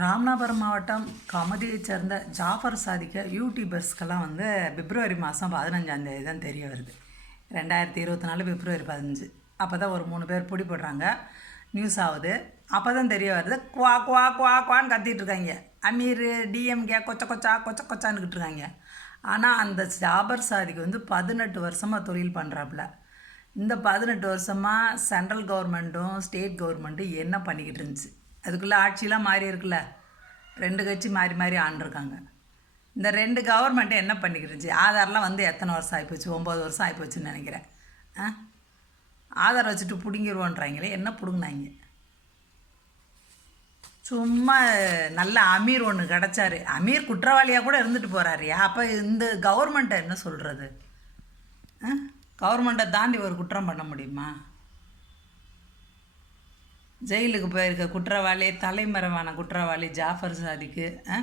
ராமநாதபுரம் மாவட்டம் கமதியைச் சேர்ந்த ஜாஃபர் சாதிக்க யூடியூபர்ஸ்க்கெல்லாம் வந்து பிப்ரவரி மாதம் பதினஞ்சாம் தேதி தான் தெரிய வருது. ரெண்டாயிரத்தி இருபத்தி நாலு பிப்ரவரி பதினஞ்சு. அப்போ தான் ஒரு மூணு பேர் பிடி போடுறாங்க நியூஸ் ஆகுது. அப்போ தான் தெரிய வருது. குவா குவா குவா குவான்னு கத்திட்டு இருக்காங்க. அமீர் டிஎம்கே கொச்ச கொச்சா கொச்ச கொச்சான்னுக்கிட்டு இருக்காங்க. ஆனால் அந்த ஜாபர் சாதிக்கு வந்து பதினெட்டு வருஷமாக தொழில் பண்ணுறாப்புல இந்த பதினெட்டு வருஷமாக சென்ட்ரல் கவர்மெண்ட்டும் ஸ்டேட் கவர்மெண்ட்டும் என்ன பண்ணிக்கிட்டு இருந்துச்சு? அதுக்குள்ளே ஆட்சியெலாம் மாறி இருக்குல்ல. ரெண்டு கட்சி மாறி மாறி ஆண்டிருக்காங்க. இந்த ரெண்டு கவர்மெண்ட்டு என்ன பண்ணிக்கிட்டு இருந்துச்சு ஆதார்லாம் வந்து எத்தனை வருஷம் ஆகிப்போச்சு ஒம்பது வருஷம் ஆகிப்போச்சுன்னு நினைக்கிறேன். ஆ? ஆதார் வச்சுட்டு பிடுங்கிடுவோன்றாங்களே என்ன பிடுங்கினாங்க? சும்மா நல்ல அமீர் ஒன்று கிடச்சாரு. அமீர் குற்றவாளியாக கூட இருந்துட்டு போகிறாருயா அப்போ இந்த கவர்மெண்ட்டை என்ன சொல்கிறது கவர்மெண்ட்டை தாண்டி ஒரு குற்றம் பண்ண முடியுமா? ஜெயிலுக்கு போயிருக்க குற்றவாளி தலைமறைவான குற்றவாளி ஜாஃபர் சாதிக்கு ஆ?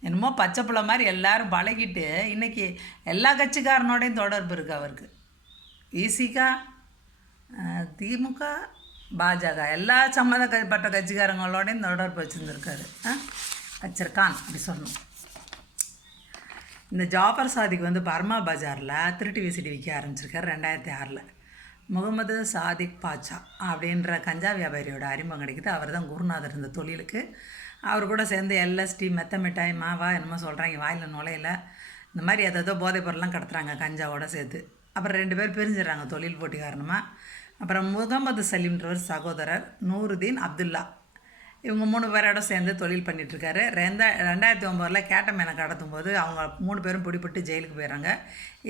என்னமோ பச்சை பிள்ளை மாதிரி எல்லாரும் பழகிட்டு இன்றைக்கி எல்லா கட்சிக்காரனோடையும் தொடர்பு இருக்குது அவருக்கு. இசிகா திமுக பாஜக எல்லா சம்மந்தப்பட்ட கட்சிக்காரங்களோடையும் தொடர்பு வச்சுருந்துருக்காரு. ஆ? வச்சிருக்கான் அப்படி சொல்லணும். இந்த ஜாஃபர் சாதிக்கு வந்து பர்மா பஜாரில் திருட்டு விசிடி விற்க ஆரம்பிச்சிருக்காரு ரெண்டாயிரத்தி ஆறில். முகமது சாதிக் பாட்சா அப்படின்ற கஞ்சா வியாபாரியோட அறிமுகம் கிடைக்குது. அவர் தான் குருநாதர் இந்த தொழிலுக்கு. அவர் கூட சேர்ந்து எல்எஸ்டி மெத்த மிட்டாய் மாவா என்னமோ சொல்கிறாங்க வாயில் நுழையில. இந்த மாதிரி எதோ போதைப் பொருள்லாம் கடத்துறாங்க கஞ்சாவோட சேர்த்து. அப்புறம் ரெண்டு பேர் பிரிஞ்சிடறாங்க தொழில் போட்டி காரணமாக அப்புறம் முகமது சலீம்ன்றவர் சகோதரர் நூருதீன் அப்துல்லா. இவங்க மூணு பேரோட சேர்ந்து தொழில் பண்ணிகிட்ருக்காரு ரெண்டா ரெண்டாயிரத்தி ஒம்போதில் கேட்டமேனை கடத்தும் போது அவங்க மூணு பேரும் பிடிபட்டு ஜெயிலுக்கு போயிடுறாங்க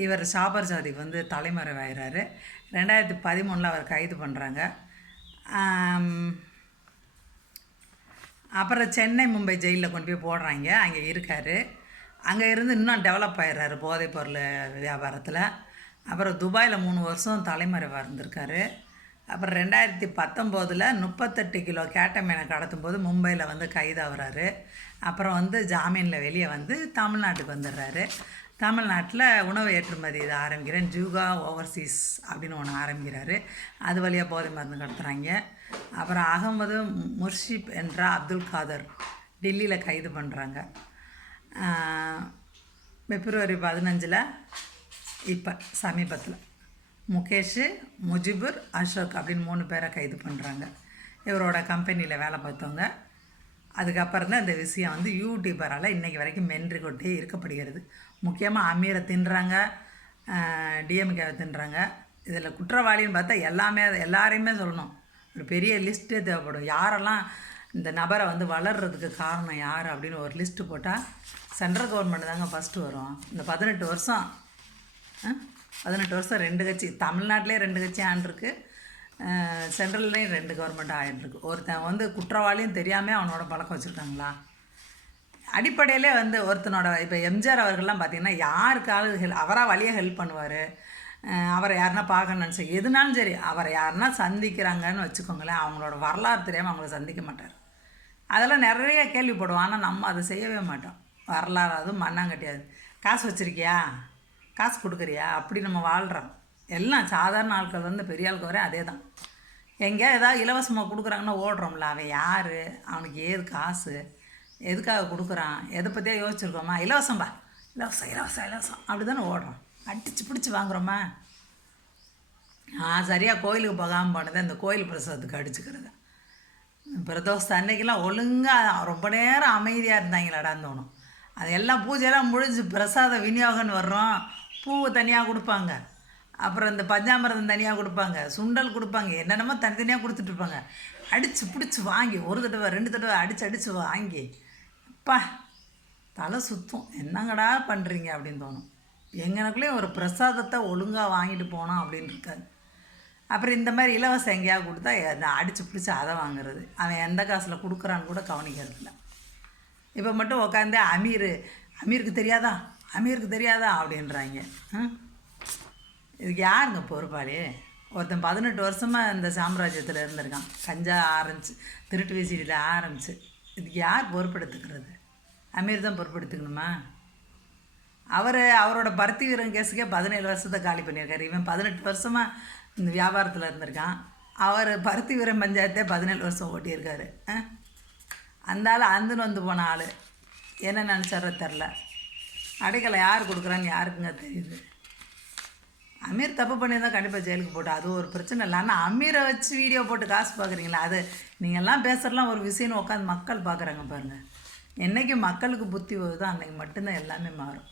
இவர் சாபர் சாதிக்கு வந்து தலைமறைவாகிறாரு ரெண்டாயிரத்தி பதிமூணில் அவர் கைது பண்ணுறாங்க அப்புறம் சென்னை மும்பை ஜெயிலில் கொண்டு போய் போடுறாங்க. அங்கே இருக்கார். அங்கே இருந்து இன்னும் டெவலப் ஆகிடுறாரு போதைப் பொருள் வியாபாரத்தில். அப்புறம் துபாயில் மூணு வருஷம் தலைமறைவாக இருந்திருக்காரு. அப்புறம் ரெண்டாயிரத்தி பத்தொம்போதில் முப்பத்தெட்டு கிலோ கேட்டமீனை கடத்தும் போது மும்பையில் வந்து கைதாகிறாரு. அப்புறம் வந்து ஜாமீனில் வெளியே வந்து தமிழ்நாட்டுக்கு வந்துடுறாரு. தமிழ்நாட்டில் உணவு ஏற்றுமதி இதை ஆரம்பிக்கிறேன். ஜூகா ஓவர்சீஸ் அப்படின்னு ஒன்று ஆரம்பிக்கிறாரு. அது வழியாக போதை மருந்து கடத்துகிறாங்க அப்புறம் அகமது முர்ஷிப் என்ற அப்துல் காதர் டெல்லியில் கைது பண்ணுறாங்க பிப்ரவரி பதினஞ்சில் இப்போ சமீபத்தில். முகேஷ் முஜிபுர் அசோக் அப்படின்னு மூணு பேரை கைது பண்ணுறாங்க இவரோட கம்பெனியில் வேலை பார்த்தவங்க. அதுக்கப்புறம் தான் இந்த விஷயம் வந்து யூடியூபரால் இன்றைக்கி வரைக்கும் மென்று கொண்டே இருக்கப்படுகிறது. முக்கியமாக அமீரை தின்றாங்க டிஎம்கேவை தின்றாங்க. இதில் குற்றவாளின்னு பார்த்தா எல்லாமே எல்லாரையுமே சொல்லணும். ஒரு பெரிய லிஸ்ட்டே தேவைப்படும். யாரெல்லாம் இந்த நபரை வந்து வளர்கிறதுக்கு காரணம் யார் அப்படின்னு ஒரு லிஸ்ட்டு போட்டால் சென்ட்ரல் கவர்மெண்ட் தாங்க ஃபஸ்ட்டு வரும். இந்த பதினெட்டு வருஷம் ஆ? பதினெட்டு வருஷம் ரெண்டு கட்சி தமிழ்நாட்டிலே ரெண்டு கட்சி ஆண்டிருக்கு. சென்ட்ரல்லையும் ரெண்டு கவர்மெண்ட் ஆகிட்டுருக்கு ஒருத்தன் வந்து குற்றவாளியும் தெரியாமல் அவனோட பழக்கம் வச்சுருக்காங்களா? அடிப்படையிலே வந்து ஒருத்தனோட இப்போ எம்ஜிஆர் அவர்கள்லாம் பார்த்தீங்கன்னா யாருக்காவது ஹெல் அவராக வழியாக ஹெல்ப் பண்ணுவார். அவரை யாருன்னா பார்க்கணும்னு நினச்சி எதுனாலும் சரி அவரை யாருன்னா சந்திக்கிறாங்கன்னு வச்சுக்கோங்களேன் அவங்களோட வரலாறு தெரியாமல் அவங்கள சந்திக்க மாட்டார். அதெல்லாம் நிறைய கேள்விப்படுவோம் ஆனால் நம்ம அதை செய்யவே மாட்டோம். வரலாறு அதுவும் மண்ணாங்கட்டியாது காசு வச்சுருக்கியா? காசு கொடுக்குறியா? அப்படி நம்ம வாழ்கிறோம் எல்லாம் சாதாரண ஆட்கள் வந்து பெரிய ஆளுக்கு வரை அதே தான் எங்கேயா ஏதாவது இலவசமாக கொடுக்குறாங்கன்னா ஓடுறோம்ல அவன் யார்? அவனுக்கு ஏது காசு? எதுக்காக கொடுக்குறான்? எதை பற்றியா யோசிச்சிருக்கோமா? இலவசம்பா இலவசம் இலவசம் இலவசம். அப்படி தானே ஓடுறோம். அடித்து பிடிச்சி வாங்குறோமா? நான் சரியாக கோயிலுக்கு போகாமல் போனது அந்த கோயில் பிரசாதத்துக்கு அடிச்சுக்கிறது. பிரதோஷம் அன்னைக்கெல்லாம் ஒழுங்காக ரொம்ப நேரம் அமைதியாக இருந்தாங்களாடான்னு தோணும். அது எல்லாம் பூஜையெல்லாம் முடிஞ்சு பிரசாத விநியோகம்னு வர்றோம். பூவை தனியாக கொடுப்பாங்க. அப்புறம் இந்த பஞ்சாமிரதம் தனியாக கொடுப்பாங்க. சுண்டல் கொடுப்பாங்க. என்னென்னமோ தனித்தனியாக கொடுத்துட்ருப்பாங்க அடித்து பிடிச்சி வாங்கி ஒரு தடவை ரெண்டு தடவை அடித்து அடித்து வாங்கி அப்பா தலை சுத்தம். என்னங்கடா பண்ணுறீங்க அப்படின்னு தோணும். எங்கனக்குள்ளேயும் ஒரு பிரசாதத்தை ஒழுங்காக வாங்கிட்டு போனோம் அப்படின்னு இருக்காது அப்புறம் இந்த மாதிரி இலவசம் எங்கேயாவது கொடுத்தா நான் அடித்து பிடிச்சி அதை வாங்குறது. அவன் எந்த காசில் கொடுக்குறான்னு கூட கவனிக்கிறது இல்லை இப்போ மட்டும் உட்காந்து அமீர் அமீருக்கு தெரியாதா? அமீருக்கு தெரியாதா அப்படின்றாங்க. ம்? இதுக்கு யாருங்க பொறுப்பாளி? ஒருத்தன் பதினெட்டு வருஷமாக இந்த சாம்ராஜ்யத்தில் இருந்திருக்கான். கஞ்சா ஆரம்பிச்சு திருட்டு வீசிடியில் ஆரம்பிச்சு. இதுக்கு யார் பொறுப்பெடுத்துக்கிறது? அமீர் தான் பொறுப்பெடுத்துக்கணுமா? அவர் அவரோட பருத்தி வீரன் கேஸுக்கே பதினேழு வருஷத்தை காலி பண்ணியிருக்காரு. இவன் பதினெட்டு வருஷமாக இந்த வியாபாரத்தில் இருந்திருக்கான். அவர் பருத்தி வீரம் பஞ்சாயத்தே பதினேழு வருஷம் ஓட்டியிருக்காரு. ஆ? அந்த ஆள் அந்துன்னு வந்து போன ஆள். என்ன நினச்சாரோ தெரில அடைக்கலை யார் கொடுக்குறான்னு யாருக்குங்க தெரியுது. அமீர் தப்பு பண்ணியிருந்தால் கண்டிப்பாக ஜெயிலுக்கு போட்டு அது ஒரு பிரச்சனை இல்லை. ஆனால் அமீரை வச்சு வீடியோ போட்டு காசு பார்க்குறீங்களா? அது நீங்கள்லாம் பேசுகிறலாம் ஒரு விஷயம்னு உட்காந்து மக்கள் பார்க்குறாங்க பாருங்கள் என்றைக்கு மக்களுக்கு புத்தி வருதோ அன்றைக்கு மட்டும்தான் எல்லாமே மாறும்.